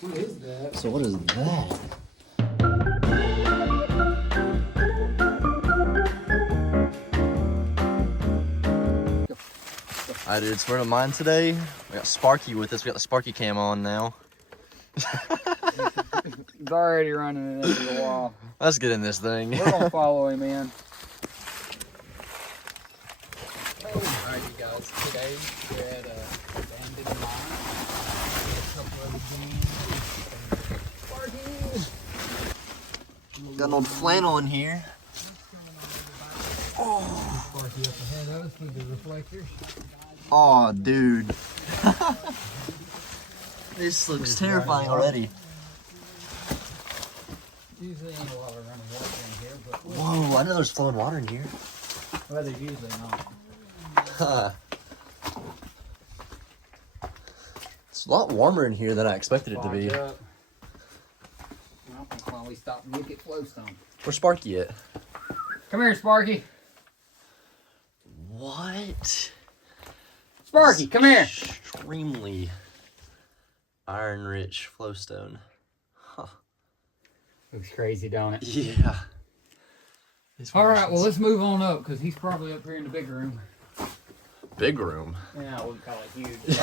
What is that? So what is that? Alright, dude, so we're in mine today. We got Sparky with us. We got the Sparky cam on now. He's already running it into the wall. Let's get in this thing. We're gonna follow him in. Alright, you guys. Today we're at a abandoned mine. A couple of the beans. Got an old flannel in here. Oh. Sparky up ahead of us with the reflectors. Oh, dude. This looks terrifying already. Usually ain't a lot of running water in here, but Whoa, I know there's flowing water in here. well, there's usually not. Huh. It's a lot warmer in here than I expected it to be. Well, while we stop and look at Flowstone. Where's Sparky at? Come here, Sparky. What? Sparky, come here. Extremely iron-rich flowstone. Huh. Looks crazy, don't it? Yeah. All right, well, let's move on up because he's probably up here in the big room. Big room. Yeah, I wouldn't call it huge.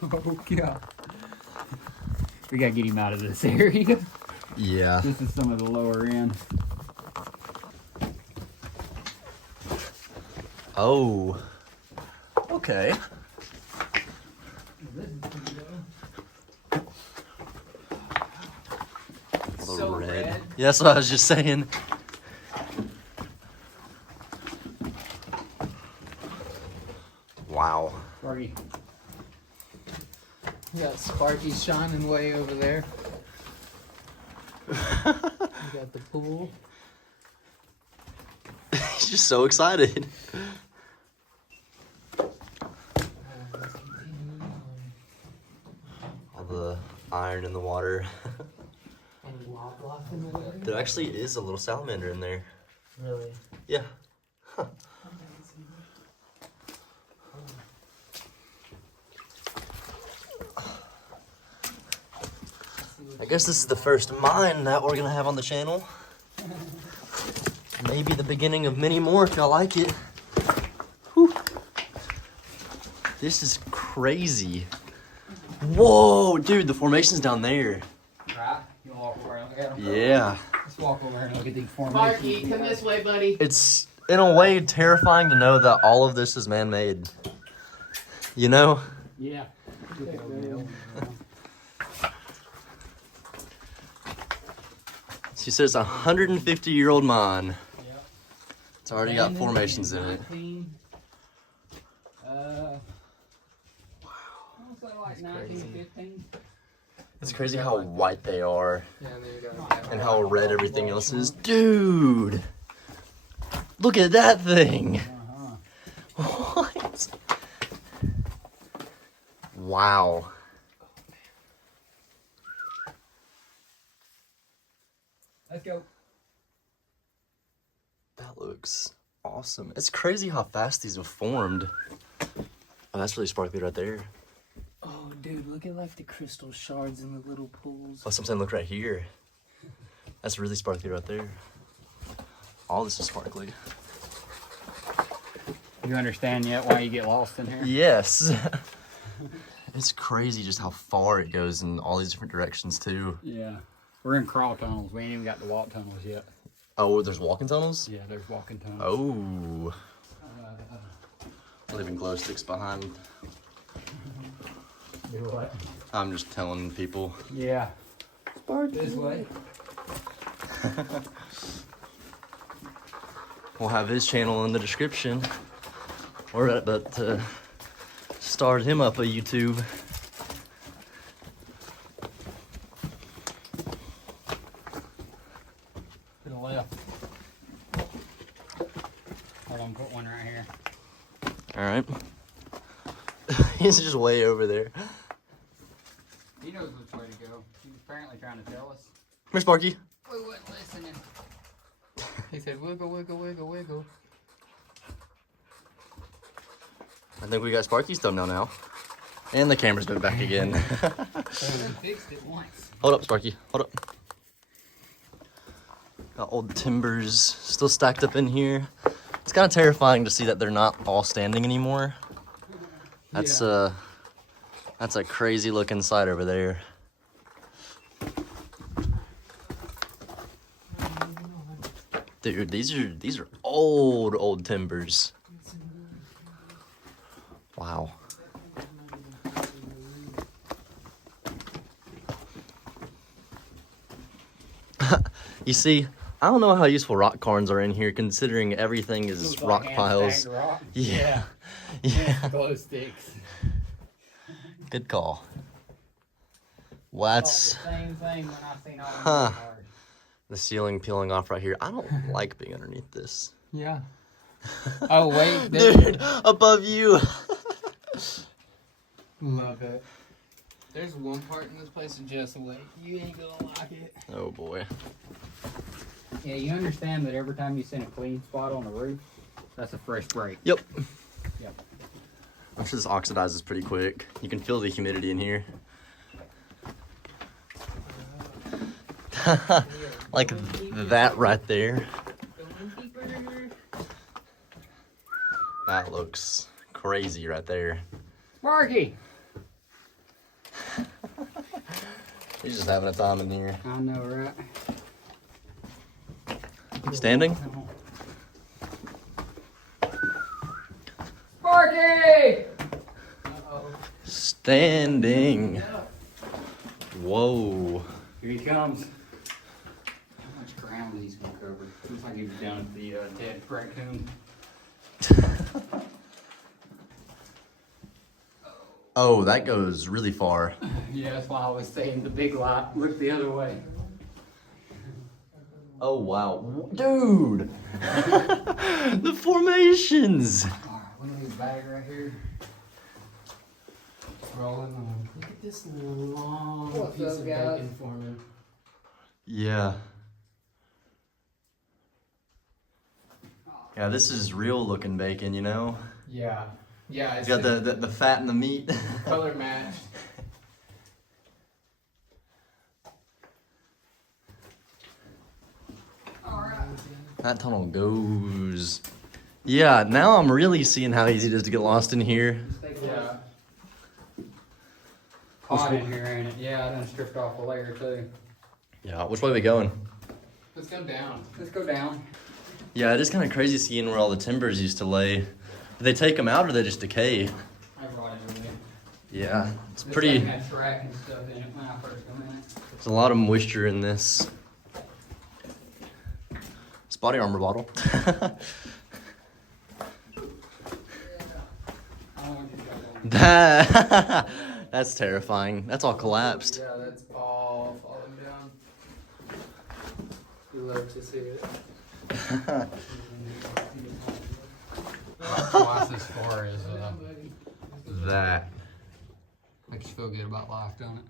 Oh, God. We gotta get him out of this area. Yeah. This is some of the lower end. Oh. Okay. This is pretty good. A little So red. red. Yeah, that's what I was just saying. Wow. Sparky. We got Sparky shining way over there. We got the pool. He's just so excited. All the iron in the water. Any log locked in the area? There actually is a little salamander in there. Really? Yeah. Huh. I guess this is the first mine that we're gonna have on the channel. Maybe the beginning of many more if y'all like it. Whew. This is crazy. Whoa, dude, the formation's down there. Right? You wanna walk over and look at them? Yeah. Let's walk over and look at these formations. Sparky, come this way, buddy. It's, in a way, terrifying to know that all of this is man-made. You know? Yeah. Look at them. She says a 150-year-old mine. Yep. It's already got formations in it. 19, I want to say like 1915. It's crazy how white they are Yeah, there you go. and how red everything else is. Dude! Look at that thing! What? Wow. Let's go. That looks awesome. It's crazy how fast these have formed. Oh, that's really sparkly right there. Oh, dude, look at like the crystal shards in the little pools. Oh, something look right here. That's really sparkly right there. All this is sparkly. You understand yet why you get lost in here? Yes. It's crazy just how far it goes in all these different directions too. Yeah. We're in crawl tunnels. We ain't even got the walk tunnels yet. Oh, there's walking tunnels? Yeah, there's walking tunnels. Oh. Leaving glow sticks behind. Do what? I'm just telling people. Yeah. This way. We'll have his channel in the description. We're about to start him up a YouTube. To the left. Hold on, put one right here. All right. He's just way over there. He knows which way to go. He's apparently trying to tell us. Where's Sparky? We wasn't listening. He said, wiggle, wiggle, wiggle, wiggle. I think we got Sparky's thumbnail now. And the camera's been back again. Fixed it once. Hold up, Sparky. Hold up. Got old timbers still stacked up in here. It's kind of terrifying to see that they're not all standing anymore. That's a crazy looking sight over there. Dude, these are old timbers. Wow. You see, I don't know how useful rock cairns are in here, considering everything is rock piles. Rock. Yeah. Yeah. Glow sticks. Good call. Well, that's The same thing when I seen all Huh. the cars. the ceiling peeling off right here. I don't like being underneath this. Yeah. Oh wait, Dude, above you. Love it. There's one part in this place that just wait. You ain't gonna like it. Oh boy. Yeah, you understand that every time you send a clean spot on the roof, that's a fresh break. Yep. Yep. I'm sure this oxidizes pretty quick. You can feel the humidity in here. Like that right there. That looks crazy right there. Sparky! He's just having a time in here. I know, right? Standing? Sparky! Uh-oh. Standing. Whoa. Here he comes. How much ground he's gonna cover? Looks like he was down at the dead raccoon. Oh, that goes really far. Yeah, that's why I was saying the big lot. Look the other way. Oh, wow. Dude! The formations! Alright, look at this bag right here. Rolling on. Look at this long What's piece up, of guys? bacon for me. Yeah. Yeah, this is real looking bacon, you know? Yeah. Yeah, It's got the fat and the meat. color match. Alright. That tunnel goes. Yeah, now I'm really seeing how easy it is to get lost in here. Yeah. Hot in here, ain't it? Yeah, I done stripped off a layer too. Yeah, which way are we going? Let's go down. Let's go down. Yeah, it is kind of crazy seeing where all the timbers used to lay. Do they take them out or they just decay? I brought it with me. Yeah, it's This pretty. thing had track and stuff in it when I first come in. There's a lot of moisture in this. It's body armor bottle. I want you to go down. That's terrifying. That's all collapsed. Yeah, that's all falling down. You love to see it. Twice as far as That. makes you feel good about life, don't it?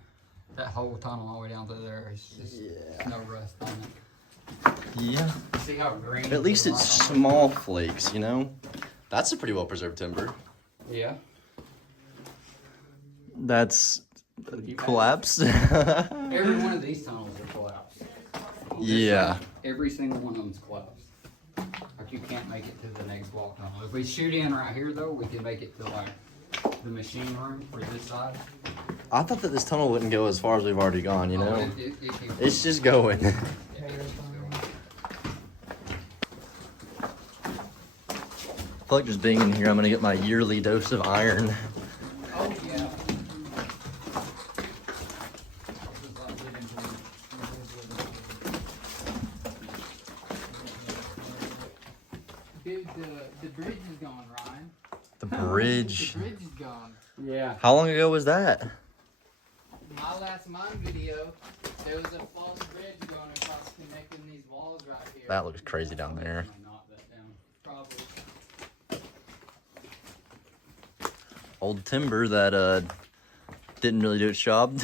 That whole tunnel all the way down through there is just no rust on it. Yeah. See how green? At least the it's rock on small flakes, you know? That's a pretty well preserved timber. it? Yeah. That's collapsed. Every one of these tunnels are collapsed. Yeah. Every single one of them's collapsed. Like you can't make it to the next walk tunnel. If we shoot in right here though, we can make it to like the machine room for this side. I thought that this tunnel wouldn't go as far as we've already gone, you know? It keeps It's just going. yeah, it's going. I feel like just being in here, I'm gonna get my yearly dose of iron. Oh yeah. Dude, the bridge is gone, Ryan. The bridge. The bridge is gone. Yeah. How long ago was that? My last mine video, there was a false bridge going across connecting these walls right here. That looks crazy down there. Knock that down. Probably. Old timber that didn't really do its job.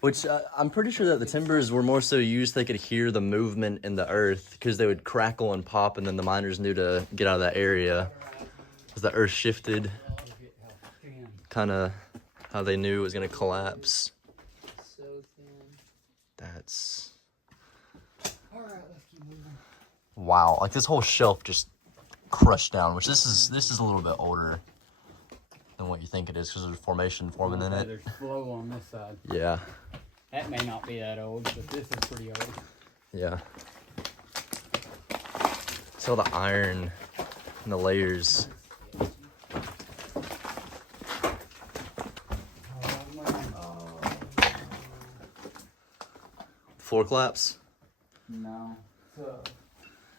Which I'm pretty sure that the timbers were more so used they could hear the movement in the earth because they would crackle and pop, and then the miners knew to get out of that area. As the earth shifted, kind of how they knew it was gonna collapse. So thin. That's Alright, let's keep moving. wow. Like this whole shelf just crushed down, which this is a little bit older than what you think it is because there's formation forming in it. There's flow on this side. Yeah, That may not be that old, but this is pretty old. yeah. See all the iron and the layers. Floor collapse. No. So,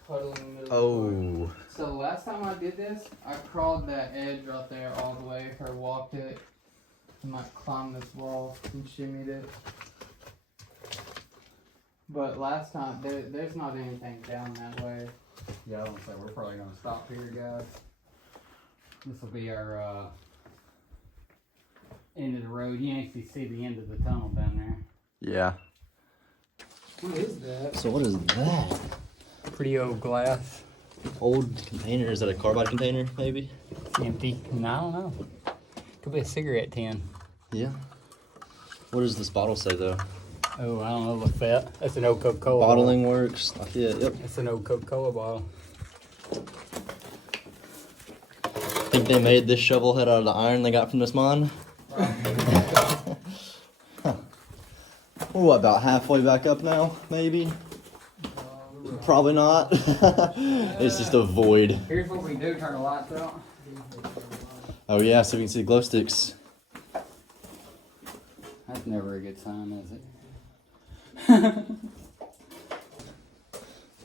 puddling the Oh. So last time I did this, I crawled that edge right there all the way, or walked it. I might climb this wall and shimmied it. But last time, there's not anything down that way. Yeah, I was gonna say we're probably gonna stop here, guys. This will be our end of the road. You actually see the end of the tunnel down there. Yeah. What is that? So what is that? Pretty old glass. Old container? Is that a carbide container, maybe? It's empty. No, I don't know. Could be a cigarette tin. Yeah. What does this bottle say, though? Oh, I don't know. Look that. That's an old Coca-Cola. Bottling works. I see it. Yep. That's an old Coca-Cola bottle. Think they made this shovel head out of the iron they got from this mine? We're what, about halfway back up now, maybe? Probably not. It's just a void. Here's what we do. Turn the lights out. Oh yeah, so we can see the glow sticks. That's never a good sign, is it?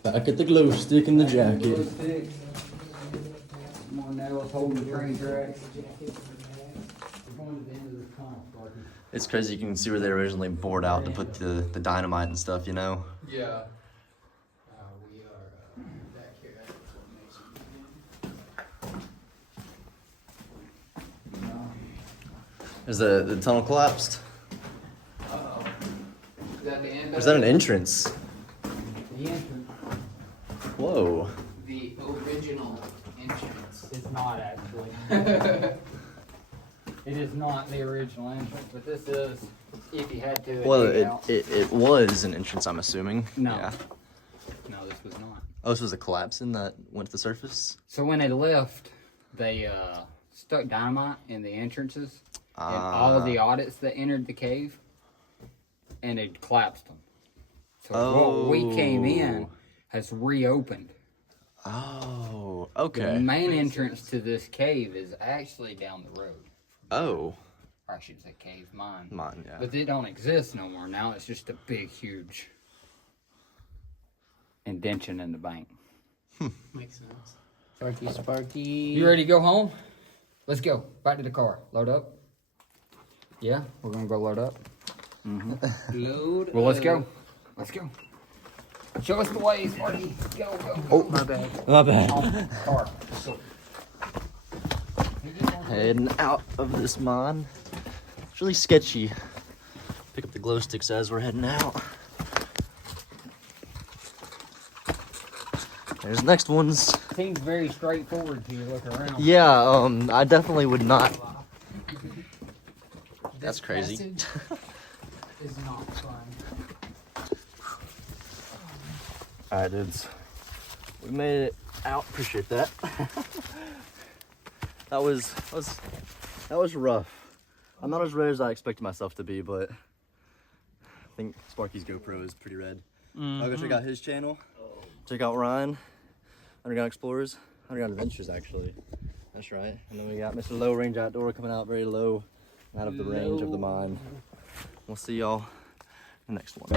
Back at the glow stick in the jacket. Come on now, let's hold the train tracks. We're going to the end of this tunnel, Sparky. It's crazy, you can see where they originally bored out to put the dynamite and stuff, you know? Yeah. We are back here. That's what makes Is the tunnel collapsed? Uh-oh. Is that the end Or is that an entrance? The entrance Whoa. The original entrance. is not actually. It is not the original entrance, but this is, if you had to. Well, dig out. it was an entrance, I'm assuming. No. Yeah. No, this was not. Oh, this was a collapsing that went to the surface? So when they left, they stuck dynamite in the entrances and all of the audits that entered the cave, and it collapsed them. So what we came in has reopened. Oh, The okay. main entrance to this cave is actually down the road. Oh, Or I should say cave mine. mine, yeah. But it don't exist no more. Now it's just a big, huge indention in the bank. Makes sense. Sparky, Sparky. You ready to go home? Let's go. Back to the car. Load up. Yeah, we're gonna go load up. Load. Well, let's go. Let's go. Show us the way, Sparky. Go, go, go. Oh, My bad. my bad. Car. Let's go. Heading out of this mine. It's really sketchy. Pick up the glow sticks as we're heading out. There's the next ones. Seems very straightforward to you look around. Yeah, I definitely would not. That's crazy. Is not fun. Alright, dudes. We made it out. Appreciate that. that was rough. I'm not as red as I expected myself to be, but I think Sparky's GoPro is pretty red. I'll go check out his channel. Check out Ryan, Underground Explorers, Underground Adventures actually. That's right. And then we got Mr. Low Range Outdoor coming out very low, out of the range of the mine. We'll see y'all in the next one.